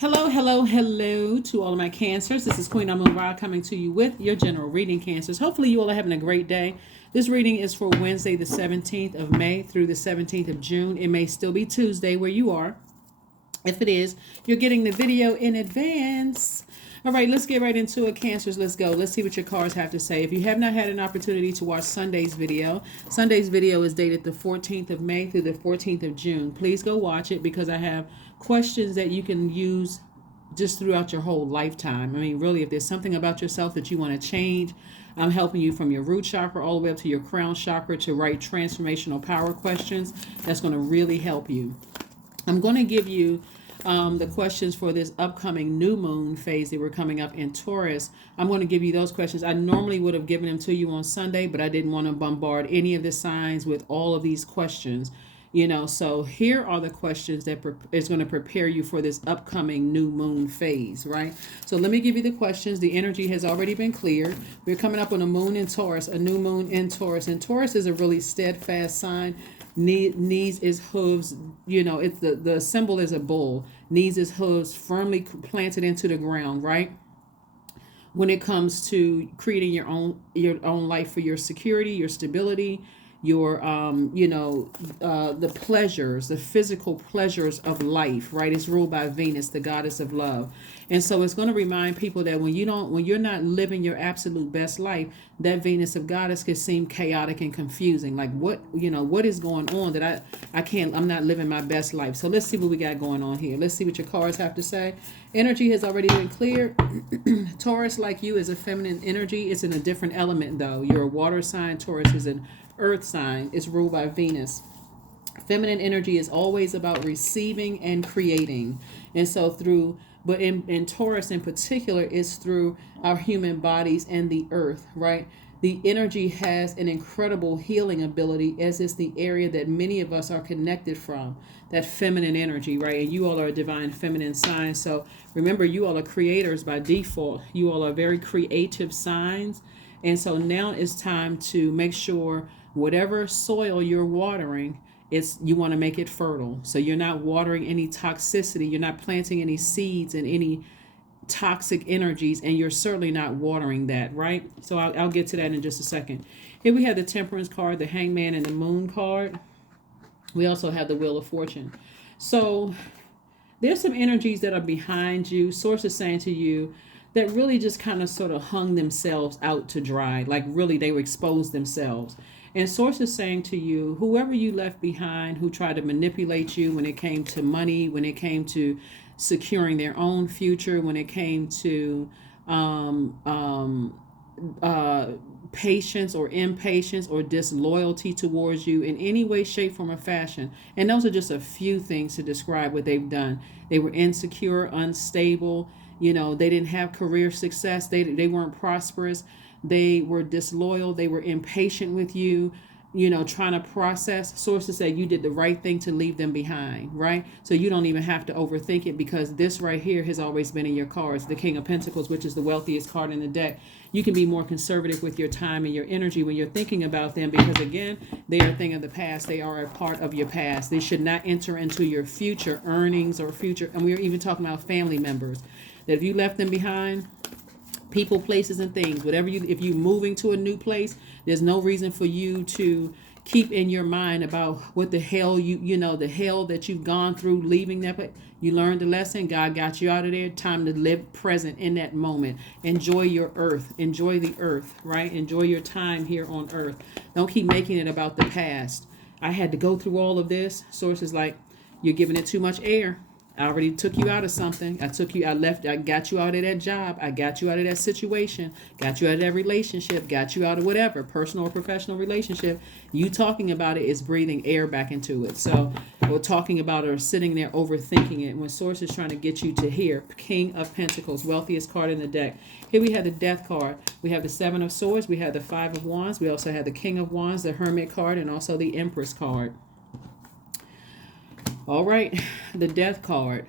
Hello, hello, hello to all of my cancers. This is Queen Aurora coming to you with your general reading, cancers. Hopefully you all are having a great day. This reading is for Wednesday the 17th of May through the 17th of June. It may still be Tuesday where you are. If it is, you're getting the video in advance. All right, let's get right into it, cancers. Let's go. Let's see what your cards have to say. If you have not had an opportunity to watch Sunday's video is dated the 14th of May through the 14th of June. Please go watch it because I have questions that you can use just throughout your whole lifetime. I mean, really, if there's something about yourself that you want to change, I'm helping you from your root chakra all the way up to your crown chakra to write transformational power questions. That's going to really help you. I'm going to give you the questions for this upcoming new moon phase that we're coming up in Taurus. I'm going to give you those questions. I normally would have given them to you on Sunday, but I didn't want to bombard any of the signs with all of these questions. So here are the questions that is going to prepare you for this upcoming new moon phase, right? So let me give you the questions. The energy has already been cleared. We're coming up on a moon in Taurus, a new moon in Taurus. And Taurus is a really steadfast sign. Knees is hooves, it's the symbol is a bull. Knees is hooves firmly planted into the ground, right? When it comes to creating your own life for your security, your stability, your the pleasures, the physical pleasures of life, right? It's ruled by Venus, the goddess of love. And so it's going to remind people that when you're not living your absolute best life, that Venus of goddess can seem chaotic and confusing. Like what is going on that I'm not living my best life. So let's see what we got going on here. Let's see what your cards have to say. Energy has already been cleared. Taurus, like you, is a feminine energy. It's in a different element though. You're a water sign. Taurus is an earth sign. Is ruled by Venus. Feminine energy is always about receiving and creating. And so but in Taurus in particular, is through our human bodies and the earth, right? The energy has an incredible healing ability, as is the area that many of us are connected from, that feminine energy, right? And you all are a divine feminine sign. So remember, you all are creators by default. You all are very creative signs. And so now it's time to make sure whatever soil you're watering, you want to make it fertile. So you're not watering any toxicity. You're not planting any seeds and any toxic energies, and you're certainly not watering that, right? So I'll get to that in just a second. Here we have the Temperance card, the Hangman, and the Moon card. We also have the Wheel of Fortune. So there's some energies that are behind you. Source is saying to you that really just kind of sort of hung themselves out to dry. Like really they exposed themselves. And Source is saying to you, whoever you left behind who tried to manipulate you when it came to money, when it came to securing their own future, when it came to patience or impatience or disloyalty towards you in any way, shape, form, or fashion. And those are just a few things to describe what they've done. They were insecure, unstable. They didn't have career success. They weren't prosperous. They were disloyal. They were impatient with you, trying to process. Sources say you did the right thing to leave them behind, right? So you don't even have to overthink it, because this right here has always been in your cards. The King of Pentacles, which is the wealthiest card in the deck. You can be more conservative with your time and your energy when you're thinking about them, because again, they are a thing of the past. They are a part of your past. They should not enter into your future earnings or future. And we're even talking about family members, that if you left them behind, people, places, and things, if you're moving to a new place, there's no reason for you to keep in your mind about what the hell the hell that you've gone through leaving that place. You learned the lesson. God got you out of there. Time to live present in that moment. Enjoy your earth. Enjoy the earth, right? Enjoy your time here on earth. Don't keep making it about the past. I had to go through all of this. Sources like, you're giving it too much air. I already took you out of something. I got you out of that job. I got you out of that situation, got you out of that relationship, got you out of whatever, personal or professional relationship. You talking about it is breathing air back into it. So we're talking about it or sitting there overthinking it. When Source is trying to get you to hear, King of Pentacles, wealthiest card in the deck. Here we have the Death card. We have the Seven of Swords. We have the Five of Wands. We also have the King of Wands, the Hermit card, and also the Empress card. All right, the Death card.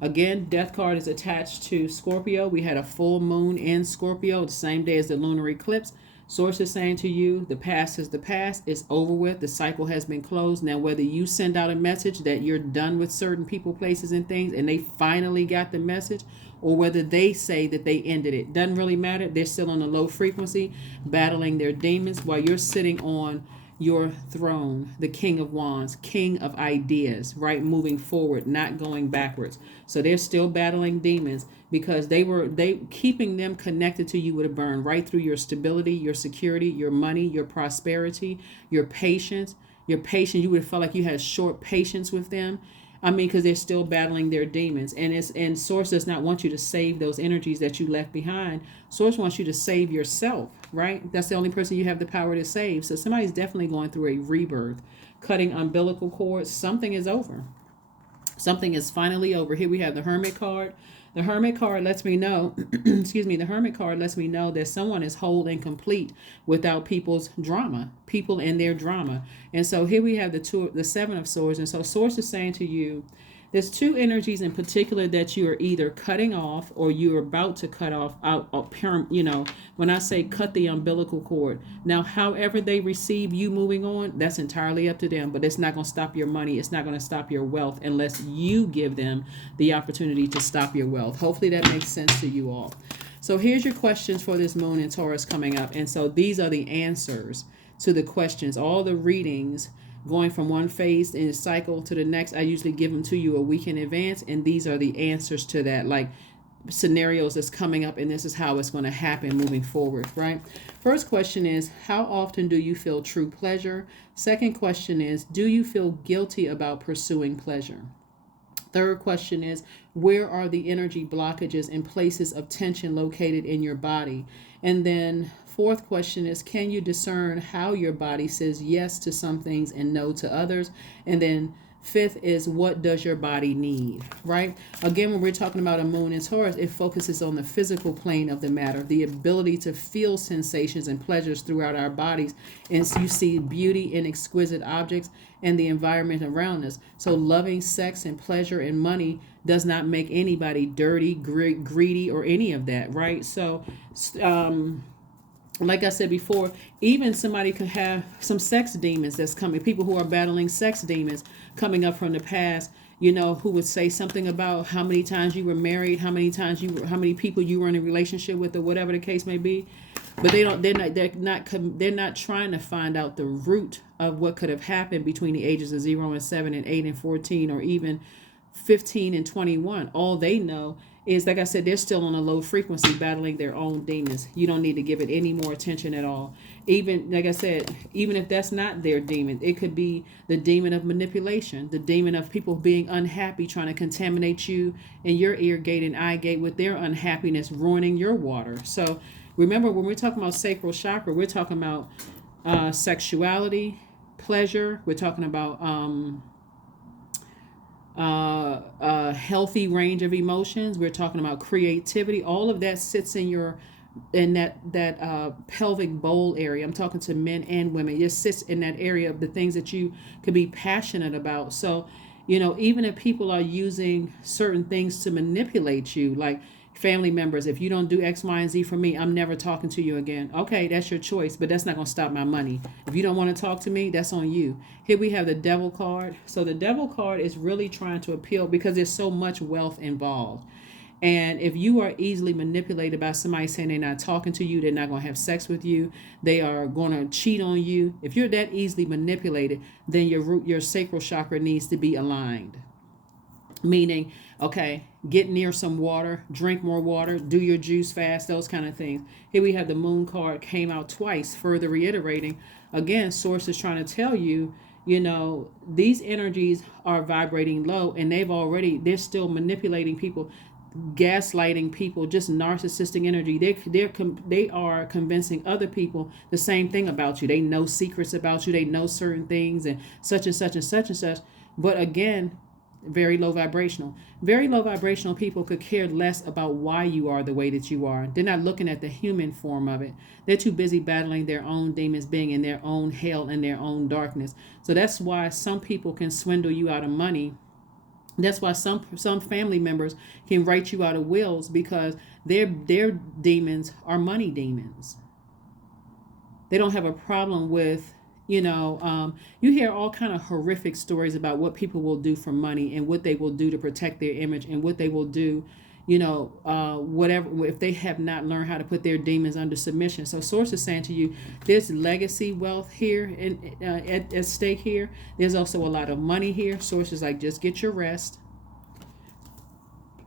Again, Death card is attached to Scorpio. We had a full moon in Scorpio the same day as the lunar eclipse. Source is saying to you, the past is the past. It's over with. The cycle has been closed. Now, whether you send out a message that you're done with certain people, places, and things, and they finally got the message, or whether they say that they ended it, doesn't really matter. They're still on a low frequency, battling their demons while you're sitting on your throne, the King of Wands, King of ideas, right? Moving forward, not going backwards. So they're still battling demons because they keeping them connected to you with a burn right through your stability, your security, your money, your prosperity, your patience. Your patience, you would have felt like you had short patience with them. I mean, because they're still battling their demons, and Source does not want you to save those energies that you left behind. Source wants you to save yourself, right? That's the only person you have the power to save. So somebody's definitely going through a rebirth, cutting umbilical cords. Something is over. Something is finally over. Here we have the Hermit card. The Hermit card lets me know, excuse me, the Hermit card lets me know that someone is whole and complete without people's drama, people and their drama. And so here we have the Seven of Swords. And so Source is saying to you, there's two energies in particular that you are either cutting off or you're about to cut off out, when I say cut the umbilical cord. Now, however they receive you moving on, that's entirely up to them, but it's not going to stop your money. It's not going to stop your wealth unless you give them the opportunity to stop your wealth. Hopefully that makes sense to you all. So here's your questions for this moon in Taurus coming up. And so these are the answers to the questions, all the readings going from one phase in the cycle to the next. I usually give them to you a week in advance, and these are the answers to that, like scenarios that's coming up, and this is how it's going to happen moving forward, right? First question is, how often do you feel true pleasure? Second question is, do you feel guilty about pursuing pleasure? Third question is, where are the energy blockages and places of tension located in your body? And then fourth question is, can you discern how your body says yes to some things and no to others? And then fifth is, what does your body need, right? Again, when we're talking about a moon in Taurus, it focuses on the physical plane of the matter, the ability to feel sensations and pleasures throughout our bodies. And so you see beauty in exquisite objects and the environment around us. So loving sex and pleasure and money does not make anybody dirty, greedy, or any of that, right? So, like I said before, even somebody could have some sex demons that's coming, people who are battling sex demons coming up from the past, who would say something about how many times you were married, how many people you were in a relationship with, or whatever the case may be. But they're not trying to find out the root of what could have happened between the ages of 0 and 7 and 8 and 14, or even 15 and 21. All they know is, like I said, they're still on a low frequency battling their own demons. You don't need to give it any more attention at all. Even, like I said, even if that's not their demon, it could be the demon of manipulation, the demon of people being unhappy, trying to contaminate you and your ear gate and eye gate with their unhappiness, ruining your water. So remember, when we're talking about sacral chakra, we're talking about sexuality, pleasure. We're talking about a healthy range of emotions. We're talking about creativity. All of that sits in that pelvic bowl area. I'm talking to men and women. It just sits in that area of the things that you could be passionate about. So, even if people are using certain things to manipulate you, like family members, if you don't do X, Y, and Z for me, I'm never talking to you again. Okay, that's your choice, but that's not going to stop my money. If you don't want to talk to me, that's on you. Here we have the Devil card. So the Devil card is really trying to appeal because there's so much wealth involved. And if you are easily manipulated by somebody saying they're not talking to you, they're not going to have sex with you, they are going to cheat on you, if you're that easily manipulated, then your sacral chakra needs to be aligned. Meaning, okay, get near some water, drink more water, do your juice fast, those kind of things. Here we have the Moon card, came out twice, further reiterating. Again, Source is trying to tell you, these energies are vibrating low, and they're still manipulating people, gaslighting people, just narcissistic energy. They are convincing other people the same thing about you. They know secrets about you. They know certain things and such and such and such and such. But again, very low vibrational. Very low vibrational people could care less about why you are the way that you are. They're not looking at the human form of it. They're too busy battling their own demons, being in their own hell and their own darkness. So that's why some people can swindle you out of money. That's why some family members can write you out of wills, because their demons are money demons. They don't have a problem with, you hear all kind of horrific stories about what people will do for money and what they will do to protect their image and what they will do, whatever, if they have not learned how to put their demons under submission. So Source is saying to you, there's legacy wealth here at stake here. There's also a lot of money here. Source is like, just get your rest.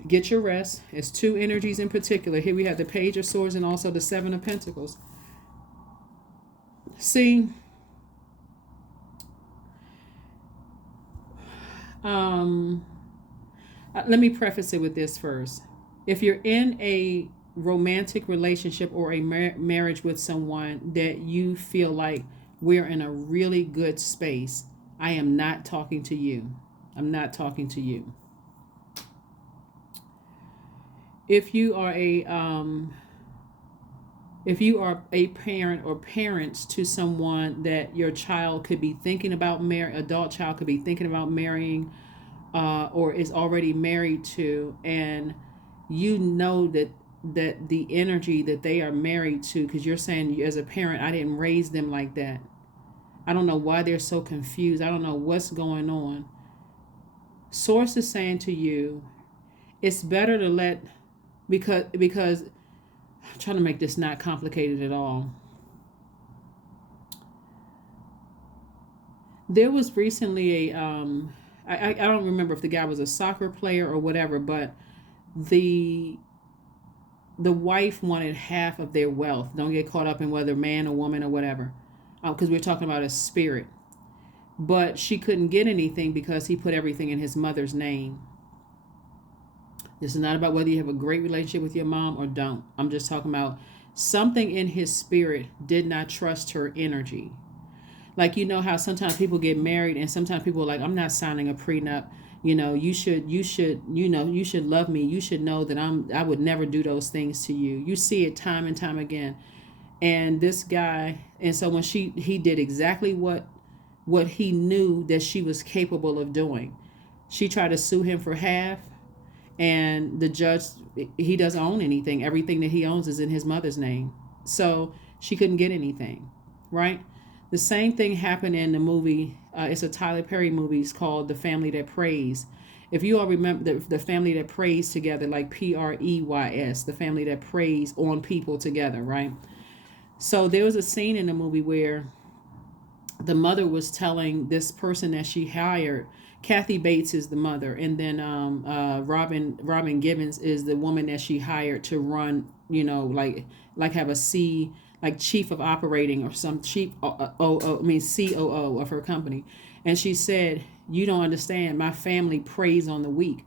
Get your rest. It's two energies in particular. Here we have the Page of Swords and also the Seven of Pentacles. See, let me preface it with this first. If you're in a romantic relationship or a marriage with someone that you feel like we're in a really good space, I am not talking to you. I'm not talking to you. If you are a parent or parents to someone that your child could be thinking about adult child could be thinking about marrying, or is already married to, and you know that the energy that they are married to, because you're saying as a parent, I didn't raise them like that. I don't know why they're so confused. I don't know what's going on. Source is saying to you, it's better to let, because I'm trying to make this not complicated at all. There was recently I don't remember if the guy was a soccer player or whatever, but the wife wanted half of their wealth. Don't get caught up in whether man or woman or whatever, because we're talking about a spirit. But she couldn't get anything because he put everything in his mother's name. This is not about whether you have a great relationship with your mom or don't. I'm just talking about something in his spirit did not trust her energy. Like, you know how sometimes people get married and sometimes people are like, I'm not signing a prenup. You should love me. You should know that I would never do those things to you. You see it time and time again. And this guy, and so when he did exactly what he knew that she was capable of doing. She tried to sue him for half, and the judge, he doesn't own anything. Everything that he owns is in his mother's name. So she couldn't get anything, right? The same thing happened in the movie. It's a Tyler Perry movie. It's called The Family That Prays. If you all remember the family that prays together, like Preys, the family that prays on people together, right? So there was a scene in the movie where the mother was telling this person that she hired. Kathy Bates is the mother, and then Robin Gibbons is the woman that she hired to run, like have a chief of operating or some COO of her company. And she said, you don't understand, my family prays on the weak,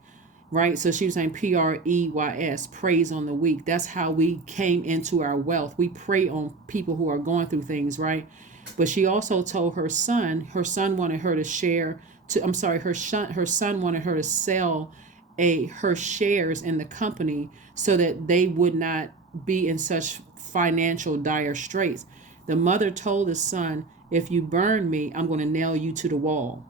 right? So she was saying Preys, prays on the weak. That's how we came into our wealth. We prey on people who are going through things, right? But she also told her son wanted her to her son wanted her to sell her shares in the company so that they would not be in such financial dire straits. The mother told the son, if you burn me, I'm going to nail you to the wall.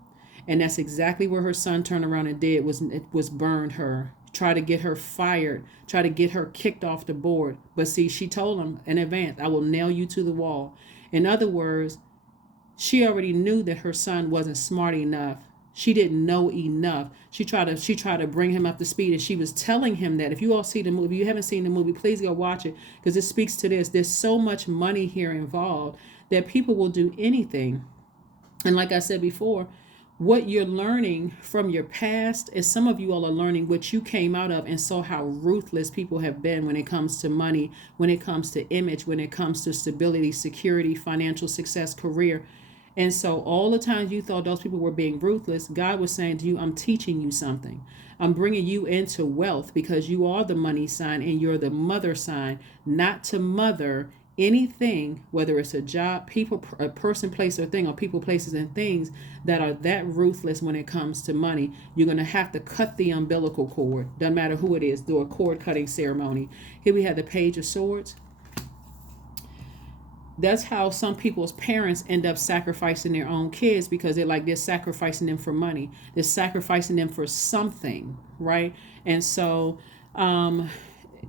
And that's exactly what her son turned around and did, was burned her, try to get her fired, try to get her kicked off the board. But see, she told him in advance, I will nail you to the wall. In other words, she already knew that her son wasn't smart enough. She didn't know enough. She tried to bring him up to speed, and she was telling him that if you all see the movie, if you haven't seen the movie, please go watch it, because it speaks to this. There's so much money here involved that people will do anything. And like I said before, what you're learning from your past is some of you all are learning what you came out of and saw how ruthless people have been when it comes to money, when it comes to image, when it comes to stability, security, financial success, career. And so all the times you thought those people were being ruthless, God was saying to you, I'm teaching you something. I'm bringing you into wealth because you are the money sign and you're the mother sign, not to mother anything, whether it's a job, people, a person, place, or thing, or people, places, and things that are that ruthless when it comes to money. You're going to have to cut the umbilical cord. Doesn't matter who it is, do a cord cutting ceremony. Here we have the Page of Swords. That's how some people's parents end up sacrificing their own kids, because they're sacrificing them for money. They're sacrificing them for something, right? And so,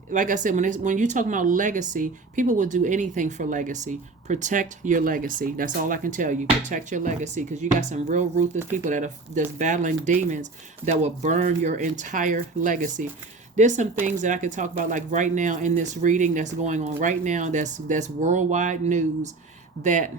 like I said, when you're talking about legacy, people will do anything for legacy. Protect your legacy. That's all I can tell you. Protect your legacy, because you got some real ruthless people that's battling demons that will burn your entire legacy. There's some things that I could talk about, like right now in this reading that's going on right now, that's worldwide news, that,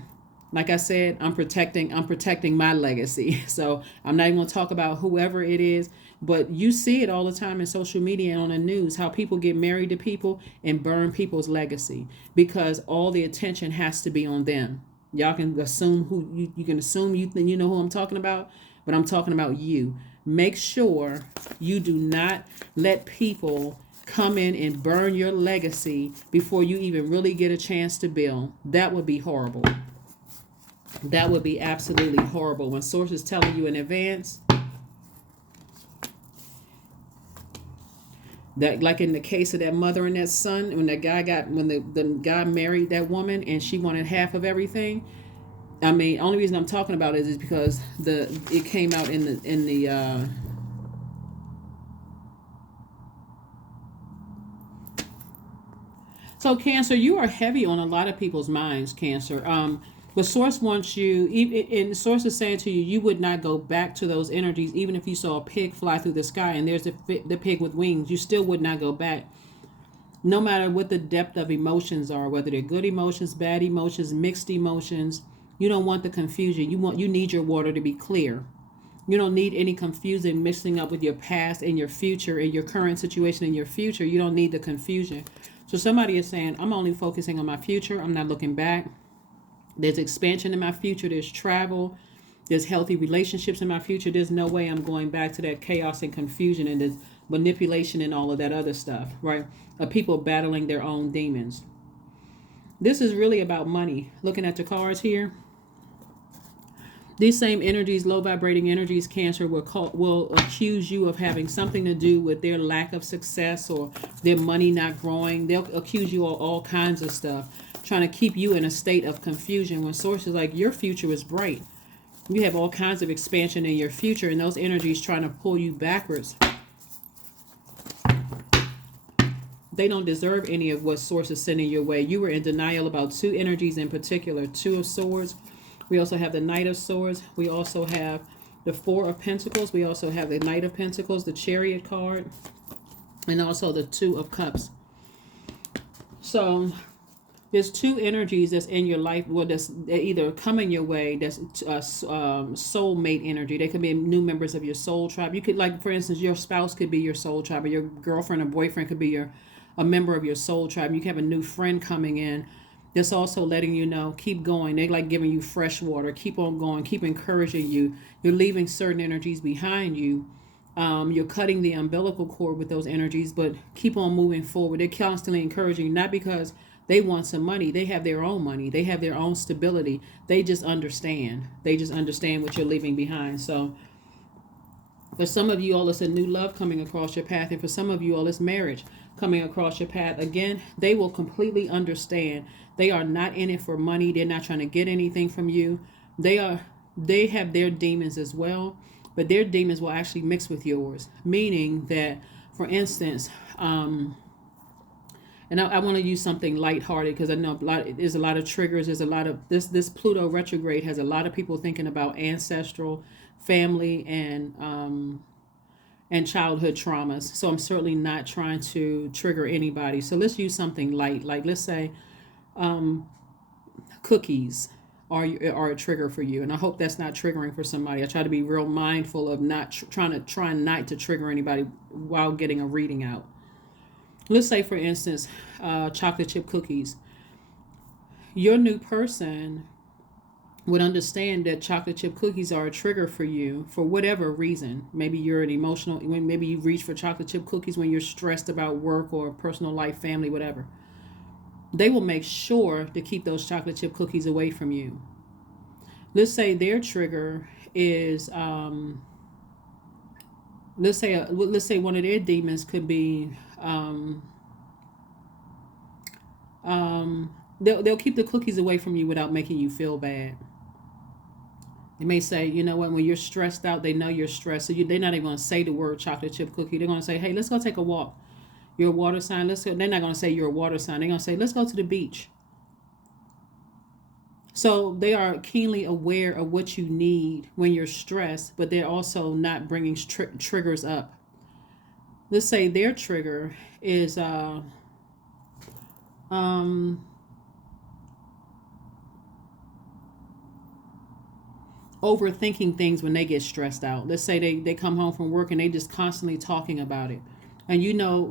like I said, I'm protecting my legacy. So I'm not even going to talk about whoever it is, but you see it all the time in social media and on the news, how people get married to people and burn people's legacy because all the attention has to be on them. Y'all can assume who you can assume you know who I'm talking about, but I'm talking about you. Make sure you do not let people come in and burn your legacy before you even really get a chance to build. That would be horrible. That would be absolutely horrible. When source is telling you in advance, that, like in the case of that mother and that son, when the guy married that woman and she wanted half of everything. I mean, only reason I'm talking about it is because it came out in the So Cancer, you are heavy on a lot of people's minds, Cancer. But Source wants you, and Source is saying to you, you would not go back to those energies, even if you saw a pig fly through the sky and there's the pig with wings, you still would not go back. No matter what the depth of emotions are, whether they're good emotions, bad emotions, mixed emotions, you don't want the confusion. You need your water to be clear. You don't need any confusion mixing up with your past and your future and your current situation and your future. You don't need the confusion. So somebody is saying, I'm only focusing on my future. I'm not looking back. There's expansion in my future. There's travel. There's healthy relationships in my future. There's no way I'm going back to that chaos and confusion and the manipulation and all of that other stuff, right? Of people battling their own demons. This is really about money. Looking at the cards here, these same energies, low vibrating energies, Cancer, will accuse you of having something to do with their lack of success or their money not growing. They'll accuse you of all kinds of stuff, trying to keep you in a state of confusion, when source is like, your future is bright. You have all kinds of expansion in your future, and those energies trying to pull you backwards. They don't deserve any of what source is sending your way. You were in denial about two energies in particular, Two of Swords. We also have the Knight of Swords. We also have the Four of Pentacles. We also have the Knight of Pentacles, the Chariot card, and also the Two of Cups. So there's two energies that's in your life, well, that's either coming your way, that's soulmate energy. They could be new members of your soul tribe. You could, like, for instance, your spouse could be your soul tribe, or your girlfriend or boyfriend could be a member of your soul tribe. You can have a new friend coming in that's also letting you know, keep going. They like giving you fresh water. Keep on going. Keep encouraging you. You're leaving certain energies behind you. You're cutting the umbilical cord with those energies, but keep on moving forward. They're constantly encouraging you, not because they want some money. They have their own money. They have their own stability. They just understand. They just understand what you're leaving behind. So for some of you all, it's a new love coming across your path. And for some of you all, it's marriage coming across your path. Again, they will completely understand. They are not in it for money. They're not trying to get anything from you. They have their demons as well, but their demons will actually mix with yours. Meaning that, for instance, and I want to use something lighthearted, because I know there's a lot of triggers. There's a lot of this Pluto retrograde has a lot of people thinking about ancestral, family, and childhood traumas. So I'm certainly not trying to trigger anybody. So let's use something light, like let's say cookies are a trigger for you, and I hope that's not triggering for somebody. I try to be real mindful of not trying not to trigger anybody while getting a reading out. Let's say, for instance, chocolate chip cookies. Your new person would understand that chocolate chip cookies are a trigger for you for whatever reason. Maybe you're an emotional, maybe you reach for chocolate chip cookies when you're stressed about work or personal life, family, whatever. They will make sure to keep those chocolate chip cookies away from you. Let's say their trigger is, let's say one of their demons could be, they'll keep the cookies away from you without making you feel bad. They may say, you know what, when you're stressed out, they know you're stressed. So they're not even going to say the word chocolate chip cookie. They're going to say, hey, let's go take a walk. You're a water sign. Let's go. They're not going to say you're a water sign. They're going to say, let's go to the beach. So they are keenly aware of what you need when you're stressed, but they're also not bringing triggers up. Let's say their trigger is um, overthinking things when they get stressed out. Let's say they come home from work and they just constantly talking about it. And you know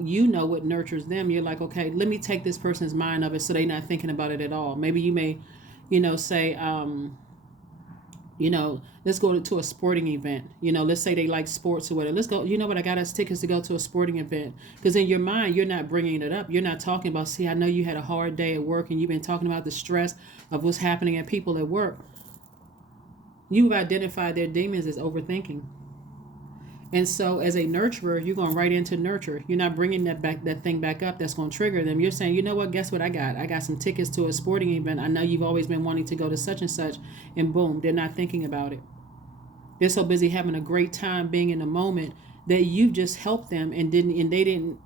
what nurtures them. You're like, okay, let me take this person's mind of it so they're not thinking about it at all. Maybe you may, say, let's go to a sporting event. Let's say they like sports or whatever. Let's go. You know what? I got us tickets to go to a sporting event. Because in your mind, you're not bringing it up. You're not talking about, see, I know you had a hard day at work and you've been talking about the stress of what's happening at people at work. You've identified their demons as overthinking. And so as a nurturer, you're going right into nurture. You're not bringing that thing back up that's going to trigger them. You're saying, you know what, guess what I got? I got some tickets to a sporting event. I know you've always been wanting to go to such and such. And boom, they're not thinking about it. They're so busy having a great time being in the moment that you've just helped them and they didn't,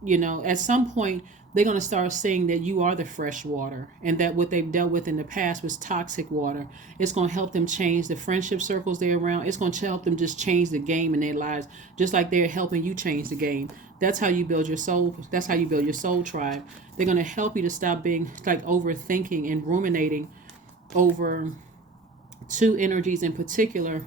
at some point they're going to start seeing that you are the fresh water and that what they've dealt with in the past was toxic water. It's going to help them change the friendship circles they're around. It's going to help them just change the game in their lives, just like they're helping you change the game. That's how you build your soul. That's how you build your soul tribe. They're going to help you to stop being like overthinking and ruminating over two energies in particular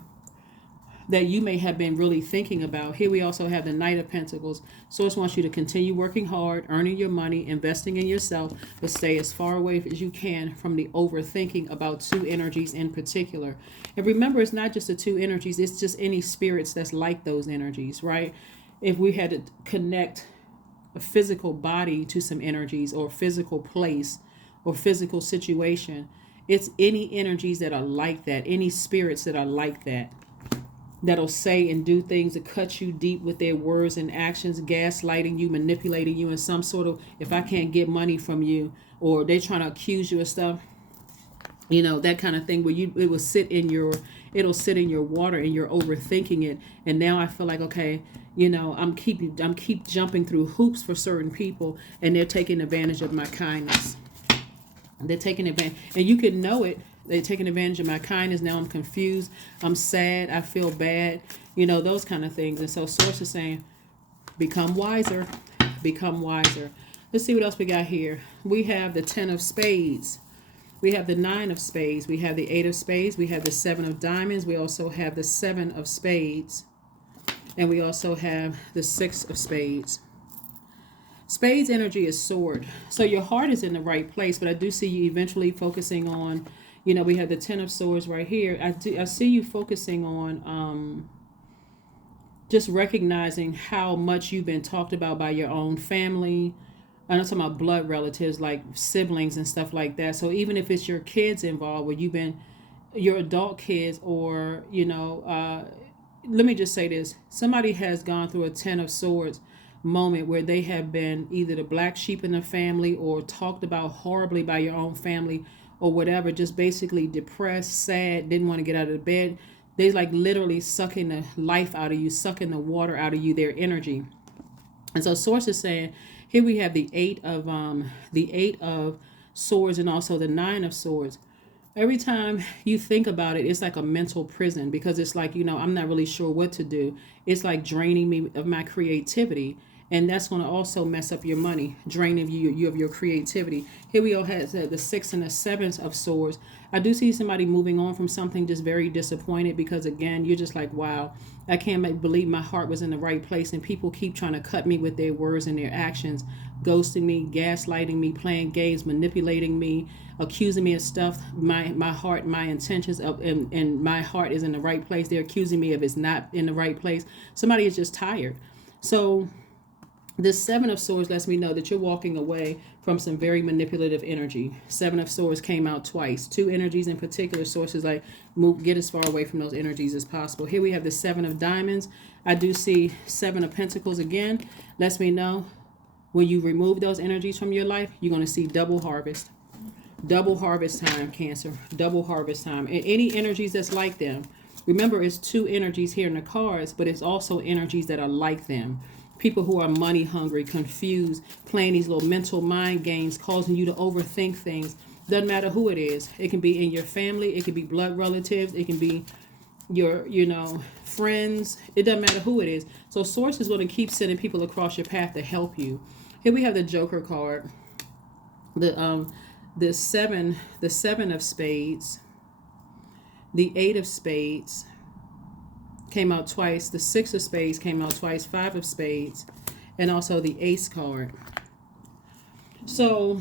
that you may have been really thinking about. Here we also have the Knight of Pentacles. Source wants you to continue working hard, earning your money, investing in yourself, but stay as far away as you can from the overthinking about two energies in particular. And remember, it's not just the two energies, it's just any spirits that's like those energies, right? If we had to connect a physical body to some energies or physical place or physical situation, it's any energies that are like that, any spirits that are like that. That'll say and do things to cut you deep with their words and actions, gaslighting you, manipulating you in some sort of, if I can't get money from you, or they're trying to accuse you of stuff, that kind of thing where it'll sit in your water and you're overthinking it. And now I feel like, okay, I'm keep jumping through hoops for certain people and they're taking advantage of my kindness. They're taking advantage, and you can know it. They're taking advantage of my kindness. Now I'm confused. I'm sad. I feel bad. Those kind of things. And so Source is saying, become wiser. Become wiser. Let's see what else we got here. We have the 10 of Spades. We have the 9 of Spades. We have the 8 of Spades. We have the 7 of Diamonds. We also have the 7 of Spades. And we also have the 6 of Spades. Spades energy is sword. So your heart is in the right place, but I do see you eventually focusing on, we have the 10 of Swords right here. I see you focusing on just recognizing how much you've been talked about by your own family. I'm not talking about blood relatives like siblings and stuff like that. So even if it's your kids involved, where you've been your adult kids, or let me just say this: somebody has gone through a 10 of Swords moment where they have been either the black sheep in the family or talked about horribly by your own family or whatever, just basically depressed, sad, didn't want to get out of the bed. They like literally sucking the life out of you, sucking the water out of you, their energy. And so Source is saying, here we have the 8 of Swords and also the 9 of Swords. Every time you think about it, it's like a mental prison, because it's like, I'm not really sure what to do. It's like draining me of my creativity. And that's going to also mess up your money, draining you of your creativity. Here we all have the 6 and the 7 of Swords. I do see somebody moving on from something, just very disappointed, because again, you're just like, wow, I can't believe my heart was in the right place. And people keep trying to cut me with their words and their actions, ghosting me, gaslighting me, playing games, manipulating me, accusing me of stuff. My heart, my intentions of, and my heart is in the right place. They're accusing me of it's not in the right place. Somebody is just tired. So this 7 of Swords lets me know that you're walking away from some very manipulative energy. 7 of Swords came out twice. Two energies in particular. Sources like get as far away from those energies as possible. Here we have the 7 of Diamonds. I do see 7 of Pentacles again. Lets me know when you remove those energies from your life, you're going to see double harvest. Double harvest time, Cancer. Double harvest time. And any energies that's like them. Remember, it's two energies here in the cards, but it's also energies that are like them. People who are money hungry, confused, playing these little mental mind games, causing you to overthink things. Doesn't matter who it is. It can be in your family. It can be blood relatives. It can be your, friends. It doesn't matter who it is. So Source is going to keep sending people across your path to help you. Here we have the Joker card. The seven of spades, the 8 of spades came out twice, the 6 of spades came out twice, 5 of spades, and also the Ace card. So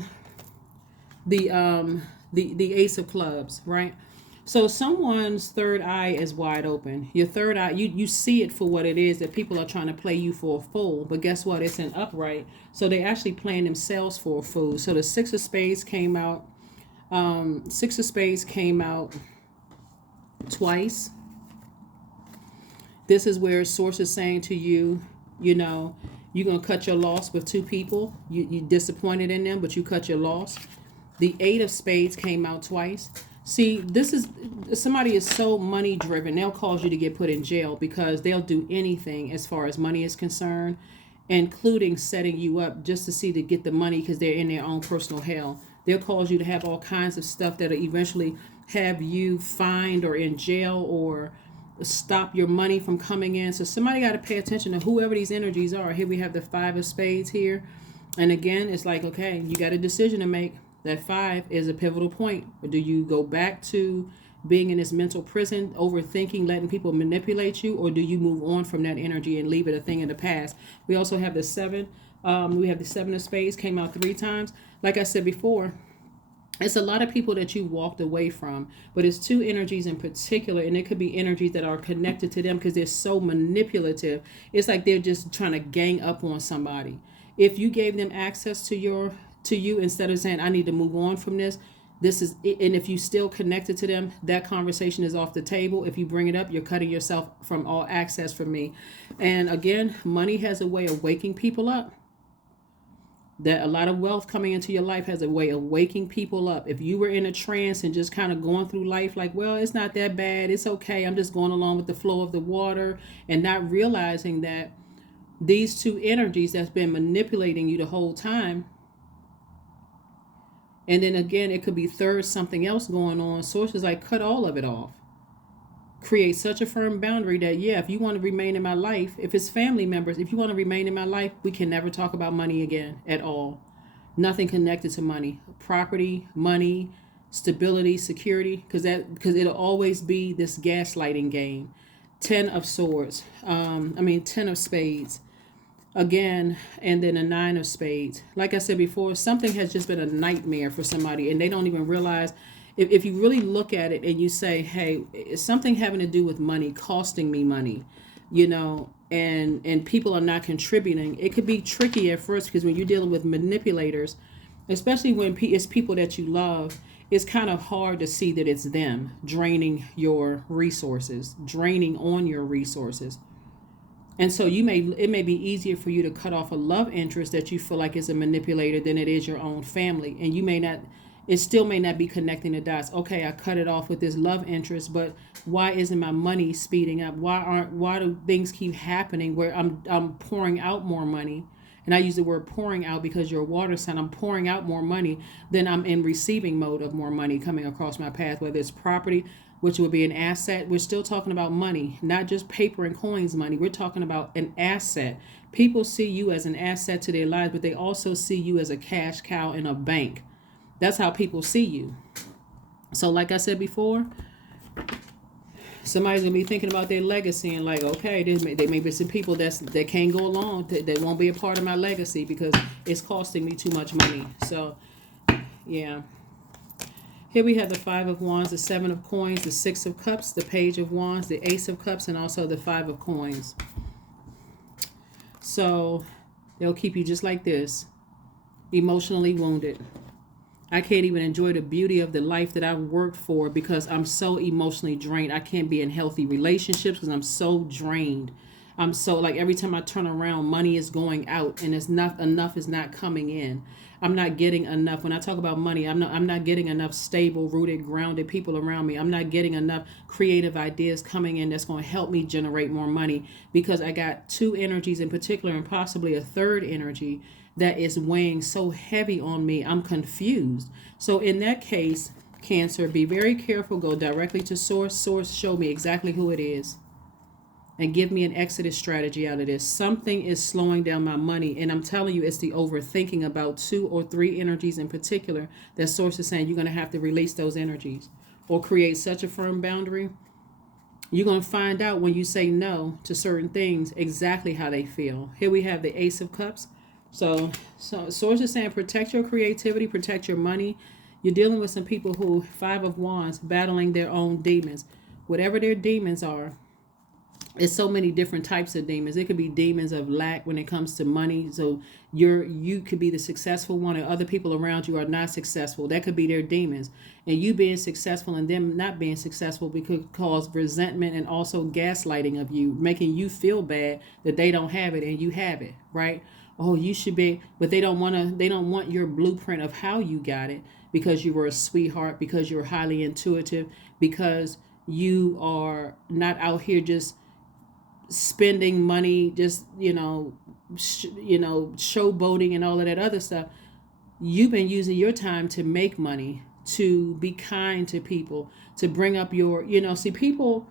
the Ace of clubs, right? So someone's third eye is wide open. Your third eye, you see it for what it is, that people are trying to play you for a fool. But guess what? It's an upright. So they actually playing themselves for a fool. So the 6 of spades came out. 6 of spades came out twice. This is where Source is saying to you, you're going to cut your loss with 2 people. You disappointed in them, but you cut your loss. The 8 of spades came out twice. See, this is, somebody is so money driven, they'll cause you to get put in jail because they'll do anything as far as money is concerned, including setting you up just to get the money because they're in their own personal hell. They'll cause you to have all kinds of stuff that'll eventually have you fined or in jail or stop your money from coming in. So somebody got to pay attention to whoever these energies are. Here we have the 5 of spades here. And again, it's like, okay, you got a decision to make. That 5 is a pivotal point. Or do you go back to being in this mental prison, overthinking, letting people manipulate you, or do you move on from that energy and leave it a thing in the past? We also have the 7. We have the 7 of spades came out 3 times. Like I said before, it's a lot of people that you walked away from, but it's 2 energies in particular, and it could be energies that are connected to them because they're so manipulative. It's like they're just trying to gang up on somebody. If you gave them access to you instead of saying, I need to move on from this is, and if you still connected to them, that conversation is off the table. If you bring it up, you're cutting yourself from all access from me. And again, money has a way of waking people up. That a lot of wealth coming into your life has a way of waking people up. If you were in a trance and just kind of going through life like, well, it's not that bad, it's okay, I'm just going along with the flow of the water, and not realizing that these 2 energies that's been manipulating you the whole time. And then again, it could be something else going on. Source is like, cut all of it off. Create such a firm boundary that, yeah, if you want to remain in my life, if it's family members, if you want to remain in my life, we can never talk about money again at all. Nothing connected to money. Property, money, stability, security, because it'll always be this gaslighting game. 10 of swords. 10 of spades. Again, and then a 9 of spades. Like I said before, something has just been a nightmare for somebody, and they don't even realize. If you really look at it and you say, hey, it's something having to do with money, costing me money, and people are not contributing, it could be tricky at first because when you're dealing with manipulators, especially when it's people that you love, it's kind of hard to see that it's them draining your resources, draining on your resources. And so it may be easier for you to cut off a love interest that you feel like is a manipulator than it is your own family. And it still may not be connecting the dots. Okay, I cut it off with this love interest, but why isn't my money speeding up? Why do things keep happening where I'm pouring out more money? And I use the word pouring out because you're a water sign. I'm pouring out more money than I'm in receiving mode of more money coming across my path, whether it's property, which would be an asset. We're still talking about money, not just paper and coins money. We're talking about an asset. People see you as an asset to their lives, but they also see you as a cash cow in a bank. That's how people see you. So like I said before, somebody's going to be thinking about their legacy and like, okay, there may be some people that can't go along, that won't be a part of my legacy because it's costing me too much money. So, yeah. Here we have the 5 of Wands, the 7 of Coins, the 6 of Cups, the Page of Wands, the Ace of Cups, and also the 5 of Coins. So they'll keep you just like this, emotionally wounded. I can't even enjoy the beauty of the life that I've worked for because I'm so emotionally drained. I can't be in healthy relationships because I'm so drained. I'm so, like, every time I turn around, money is going out and enough is not coming in. I'm not getting enough. When I talk about money, I'm not getting enough stable, rooted, grounded people around me. I'm not getting enough creative ideas coming in that's going to help me generate more money because I got 2 energies in particular and possibly a third energy that is weighing so heavy on me. I'm confused. So in that case, Cancer, be very careful. Go directly to source. Source, show me exactly who it is and give me an exodus strategy out of this. Something is slowing down my money, and I'm telling you, it's the overthinking about 2 or 3 energies in particular that source is saying you're going to have to release those energies or create such a firm boundary. You're going to find out when you say no to certain things exactly how they feel. Here we have the Ace of Cups. So source is saying protect your creativity, protect your money. You're dealing with some people who, 5 of Wands, battling their own demons. Whatever their demons are, it's so many different types of demons. It could be demons of lack when it comes to money. So you could be the successful one and other people around you are not successful. That could be their demons. And you being successful and them not being successful could cause resentment and also gaslighting of you, making you feel bad that they don't have it and you have it, right? Oh, you should be, but they don't want your blueprint of how you got it, because you were a sweetheart, because you're highly intuitive, because you are not out here just spending money, just showboating and all of that other stuff. You've been using your time to make money, to be kind to people, to bring up your, see people.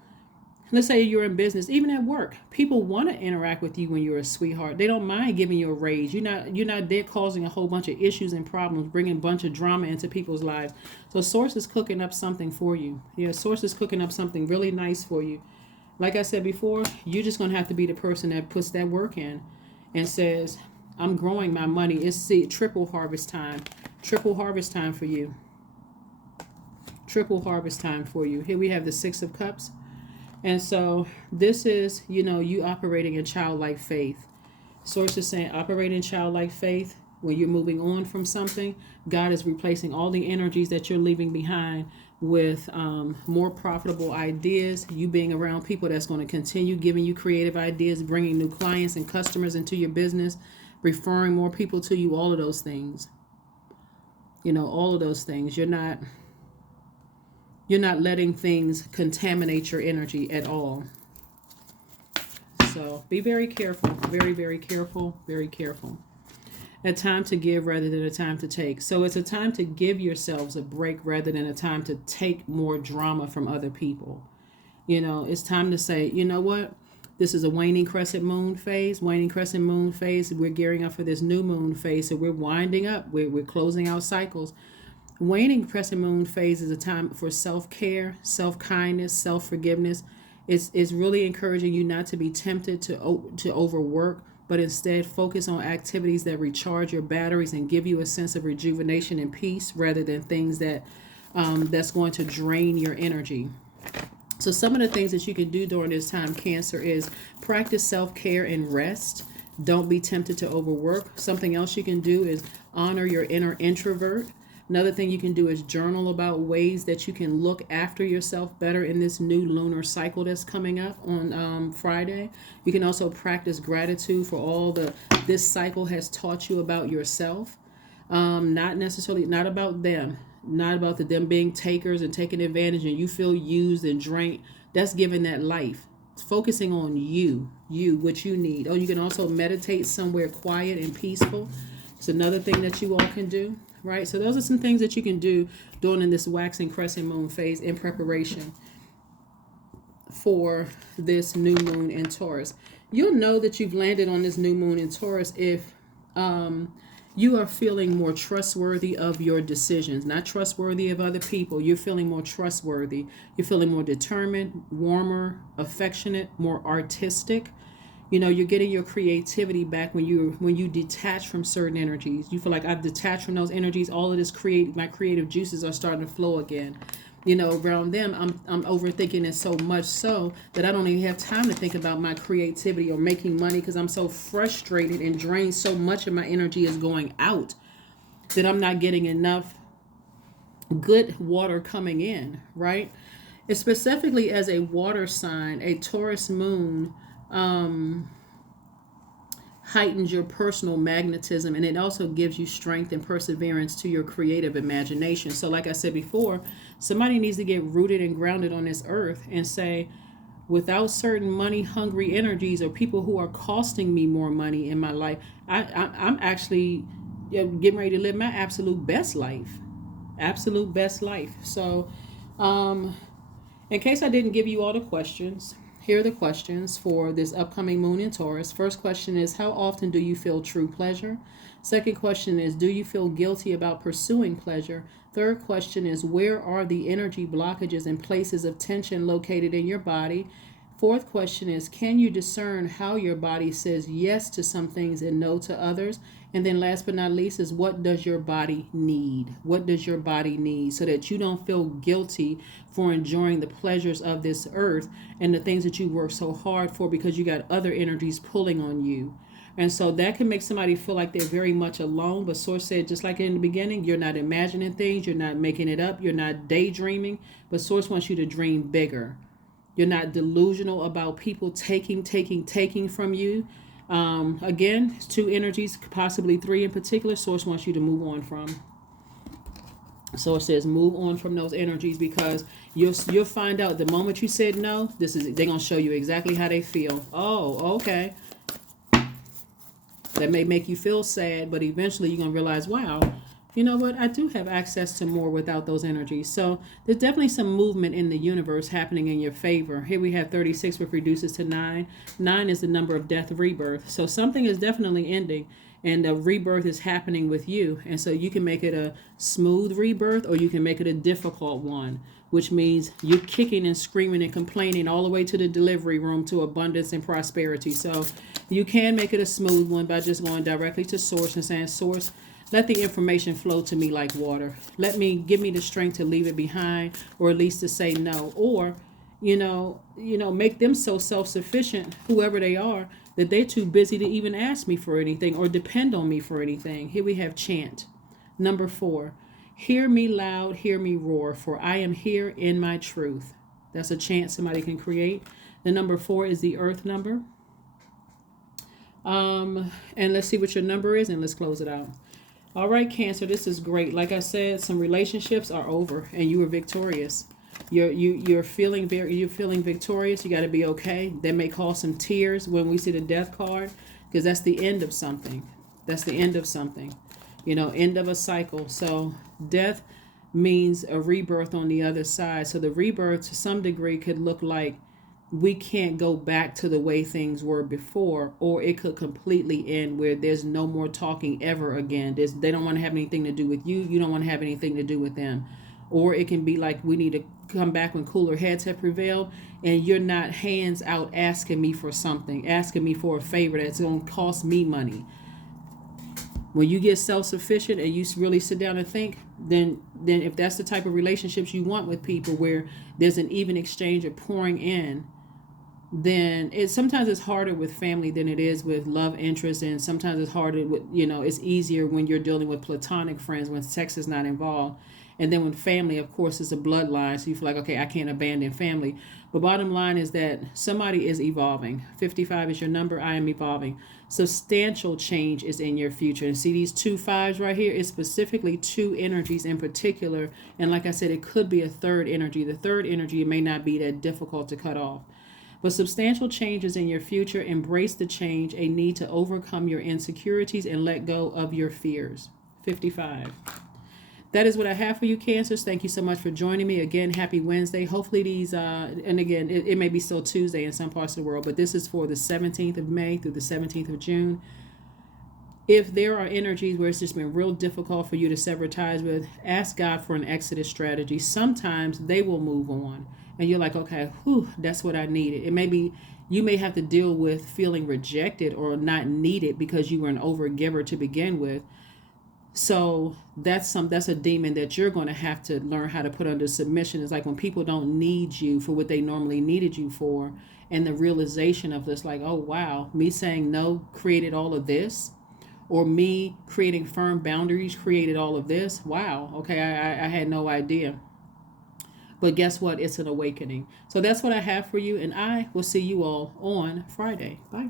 Let's say you're in business, even at work, people want to interact with you when you're a sweetheart. They don't mind giving you a raise. You're not there causing a whole bunch of issues and problems, bringing a bunch of drama into people's lives. So source is cooking up something for you. Yeah, source is cooking up something really nice for you. Like I said before, you're just going to have to be the person that puts that work in and says, I'm growing my money. It's triple harvest time. Triple harvest time for you. Triple harvest time for you. Here we have the 6 of Cups. And so this is, you operating in childlike faith. Source is saying operate in childlike faith. When you're moving on from something, God is replacing all the energies that you're leaving behind with more profitable ideas. You being around people that's going to continue giving you creative ideas, bringing new clients and customers into your business, referring more people to you, all of those things. All of those things. You're not letting things contaminate your energy at all. So be very careful, very, very careful, very careful. A time to give rather than a time to take. So it's a time to give yourselves a break rather than a time to take more drama from other people. It's time to say, you know what? This is a waning crescent moon phase. Waning crescent moon phase. We're gearing up for this new moon phase. So we're winding up. We're closing out cycles. Waning crescent moon phase is a time for self-care, self-kindness, self-forgiveness. It's really encouraging you not to be tempted to overwork, but instead focus on activities that recharge your batteries and give you a sense of rejuvenation and peace rather than things that that's going to drain your energy. So some of the things that you can do during this time, Cancer, is practice self-care and rest. Don't be tempted to overwork. Something else you can do is honor your inner introvert. Another thing you can do is journal about ways that you can look after yourself better in this new lunar cycle that's coming up on Friday. You can also practice gratitude for all this cycle has taught you about yourself. Not about them, not about them being takers and taking advantage and you feel used and drained. That's giving that life. It's focusing on you, what you need. Oh, you can also meditate somewhere quiet and peaceful. It's another thing that you all can do. Right, so those are some things that you can do during this waxing crescent moon phase in preparation for this new moon in Taurus. You'll know that you've landed on this new moon in Taurus if you are feeling more trustworthy of your decisions, not trustworthy of other people. You're feeling more trustworthy. You're feeling more determined, warmer, affectionate, more artistic. You're getting your creativity back when you detach from certain energies. You feel like I've detached from those energies. All of this my creative juices are starting to flow again. Around them, I'm overthinking it so much so that I don't even have time to think about my creativity or making money because I'm so frustrated and drained. So much of my energy is going out that I'm not getting enough good water coming in, right? And specifically as a water sign, a Taurus moon heightens your personal magnetism, and it also gives you strength and perseverance to your creative imagination. So like I said before, somebody needs to get rooted and grounded on this earth and say, without certain money hungry energies or people who are costing me more money in my life, I'm actually getting ready to live my absolute best life. Absolute best life. So, in case I didn't give you all the questions, here are the questions for this upcoming moon in Taurus. First question is, how often do you feel true pleasure? Second question is, do you feel guilty about pursuing pleasure? Third question is, where are the energy blockages and places of tension located in your body? Fourth question is, can you discern how your body says yes to some things and no to others? And then last but not least is, what does your body need? What does your body need so that you don't feel guilty for enjoying the pleasures of this earth and the things that you work so hard for, because you got other energies pulling on you. And so that can make somebody feel like they're very much alone. But Source said, just like in the beginning, you're not imagining things, you're not making it up, you're not daydreaming, but Source wants you to dream bigger. You're not delusional about people taking from you. Again, two energies, possibly three in particular, Source wants you to move on from. So it says move on from those energies, because you'll find out the moment you said no, they're gonna show you exactly how they feel. Oh, okay. That may make you feel sad, but eventually you're gonna realize, wow, you know what? I do have access to more without those energies. So there's definitely some movement in the universe happening in your favor. Here we have 36, which reduces to 9. 9 is the number of death, rebirth. So something is definitely ending, and a rebirth is happening with you. And so you can make it a smooth rebirth, or you can make it a difficult one, which means you're kicking and screaming and complaining all the way to the delivery room to abundance and prosperity. So you can make it a smooth one by just going directly to Source and saying, Source, let the information flow to me like water. Give me the strength to leave it behind, or at least to say no. Or, make them so self-sufficient, whoever they are, that they're too busy to even ask me for anything or depend on me for anything. Here we have chant. Number 4, hear me loud, hear me roar, for I am here in my truth. That's a chant somebody can create. The number 4 is the earth number. And let's see what your number is, and let's close it out. All right, Cancer, this is great. Like I said, some relationships are over and you were victorious. You're feeling victorious. You got to be okay. That may cause some tears when we see the death card, because that's the end of something. That's the end of something. End of a cycle. So death means a rebirth on the other side. So the rebirth to some degree could look like we can't go back to the way things were before, or it could completely end where there's no more talking ever again. They don't want to have anything to do with you. You don't want to have anything to do with them. Or it can be like we need to come back when cooler heads have prevailed, and you're not hands out asking me for something, asking me for a favor that's going to cost me money. When you get self-sufficient and you really sit down and think, then if that's the type of relationships you want with people, where there's an even exchange of pouring in, then sometimes it's harder with family than it is with love interest, and sometimes it's harder with, it's easier when you're dealing with platonic friends, when sex is not involved. And then when family, of course, is a bloodline, so you feel like, okay, I can't abandon family. But bottom line is that somebody is evolving. 55 is your number. I am evolving. Substantial change is in your future. And see these 2 5s right here? It's specifically 2 energies in particular. And like I said, it could be a third energy. The third energy may not be that difficult to cut off. But substantial changes in your future. Embrace the change, a need to overcome your insecurities and let go of your fears. 55. That is what I have for you, Cancers. Thank you so much for joining me. Again, happy Wednesday. Hopefully these, and again, it may be still Tuesday in some parts of the world, but this is for the 17th of May through the 17th of June. If there are energies where it's just been real difficult for you to sever ties with, ask God for an exodus strategy. Sometimes they will move on. And you're like, okay, that's what I needed. It may be, you may have to deal with feeling rejected or not needed because you were an overgiver to begin with. So that's a demon that you're going to have to learn how to put under submission. It's like when people don't need you for what they normally needed you for, and the realization of this, like, oh wow, me saying no created all of this, or me creating firm boundaries created all of this. Wow, okay, I had no idea. But guess what? It's an awakening. So that's what I have for you, and I will see you all on Friday. Bye.